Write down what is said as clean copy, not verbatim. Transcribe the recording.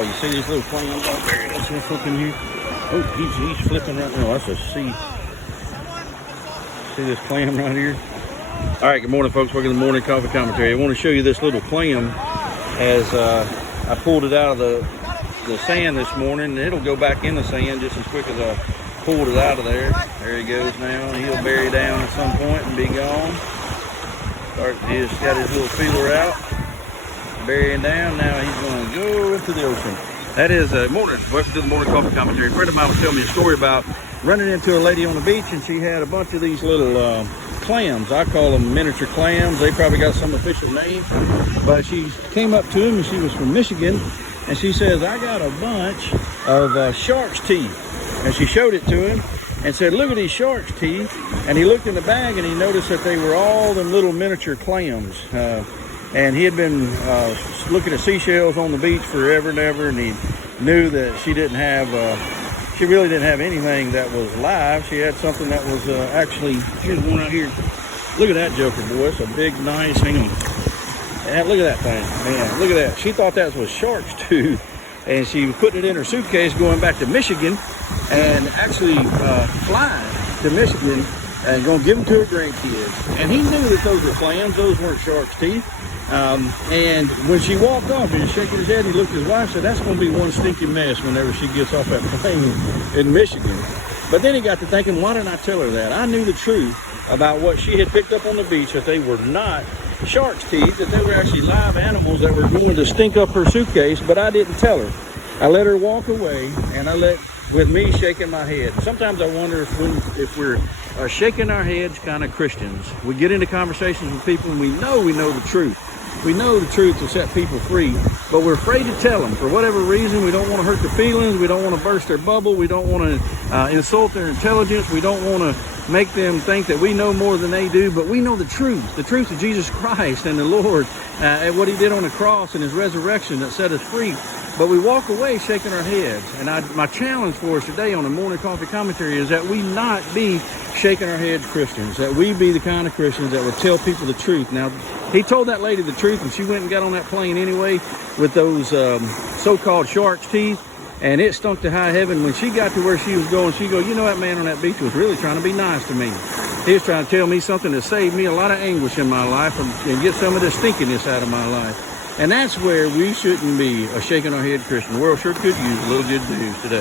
Oh, you see these little clams out there? That's what's flipping here. Oh, he's flipping right now. That's a sea. See this clam right here? All right, good morning, folks. Welcome to the Morning Coffee Commentary. I want to show you this little clam as I pulled it out of the sand this morning. It'll go back in the sand just as quick as I pulled it out of there. There he goes now. He'll bury down at some point and be gone. He's got his little feeler out, burying down. Now he's going to go into the ocean. That is morning. Welcome to the Morning Coffee Commentary. A friend of mine was telling me a story about running into a lady on the beach, and she had a bunch of these little clams. I call them miniature clams. They probably got some official name, but she came up to him, and she was from Michigan, and she says, I got a bunch of shark's teeth. And she showed it to him and said, look at these shark's teeth. And he looked in the bag and he noticed that they were all them little miniature clams. And he had been looking at seashells on the beach forever and ever, and he knew that she really didn't have anything that was live. She had something that was actually, here's one right here. Look at that joker, boy. It's a big, nice, hang on. And look at that thing, man, look at that. She thought that was shark's tooth, and she was putting it in her suitcase going back to Michigan, and actually flying to Michigan and gonna give them to her grandkids. And he knew that those were clams, those weren't shark's teeth. And when she walked off, he was shaking his head, he looked at his wife and said, that's gonna be one stinky mess whenever she gets off that plane in Michigan. But then he got to thinking, why didn't I tell her that? I knew the truth about what she had picked up on the beach, that they were not shark's teeth, that they were actually live animals that were going to stink up her suitcase, but I didn't tell her. I let her walk away, and with me shaking my head. Sometimes I wonder if we're shaking our heads kind of Christians. We get into conversations with people and we know the truth. We know the truth to set people free, but we're afraid to tell them. For whatever reason, we don't want to hurt their feelings. We don't want to burst their bubble. We don't want to insult their intelligence. We don't want to make them think that we know more than they do, but we know the truth of Jesus Christ and the Lord and what he did on the cross and his resurrection that set us free. But we walk away shaking our heads. And my challenge for us today on the Morning Coffee Commentary is that we not be shaking our heads Christians, that we be the kind of Christians that would tell people the truth. Now, he told that lady the truth, and she went and got on that plane anyway with those so-called shark's teeth, and it stunk to high heaven. When she got to where she was going, she goes, you know, that man on that beach was really trying to be nice to me. He was trying to tell me something that saved me a lot of anguish in my life and get some of this stinkiness out of my life. And that's where we shouldn't be a shaking our head Christian. The world sure could use a little good news today.